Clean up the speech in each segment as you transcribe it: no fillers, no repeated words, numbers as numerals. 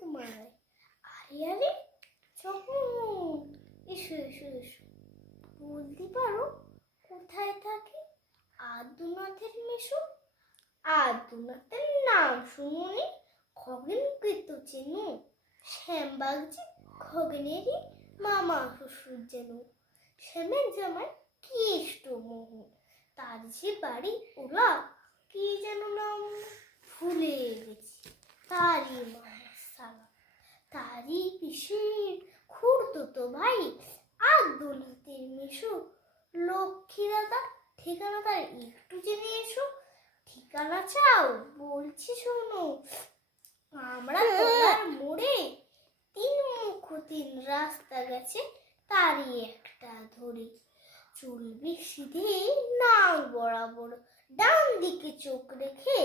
ঘুমায়। আরে আরে যখন এসো এসো এসো, বলতে পারো কোথায় থাকে আদ্যনাথের মেশো? আদ্যনাথের নাম শুনুনি? খগেনকে তো চেনো, শ্যামবাগজি খগেনেরই মামা শ্বশুর যেন। শ্যামের জামাই কেষ্টমোহন, তার যে বাড়ি ওরা কি যেন নাম ভুলে গেছি, তারই মামা সালা, তারই পিসির খুড়তুতো ভাই আদ্যনাথের মেশো লক্ষ্মী দাদা। ঠিকানা তার একটু জেনে এসো। ঠিকানা চাও? বলছি শোনো, আমরা তলার মোড়ে 3 মুখ 3 রাস্তা গেছে, তারই একটা ধরে চলবে সিধে নাক বরাবর, ডান দিকে চোখ রেখে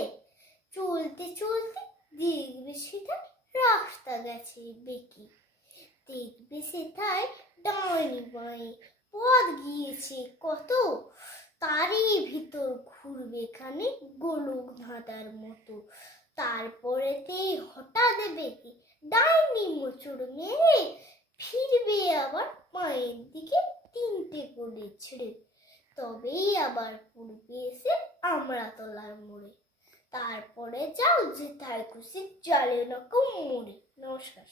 চলতে চলতে দেখবে সেটা রাস্তা গেছে বেঁকে, দেখবে সেটায় ডাইনি বাঁয়ে পথ গিয়েছে কত, তারই ভিতর ঘুরবে খানে গোলক ধাঁধার মতো। তারপরেতেই হঠাৎ বেঁকে ডাইনি মোচড় মেরে ফিরবে আবার মায়ের দিকে 3টে করে ছেড়ে, তবেই আবার পড়বে এসে আমড়াতলার মোড়ে। তারপরে যাও যেথায় খুশি, চলে না মোড়ে। নমস্কার।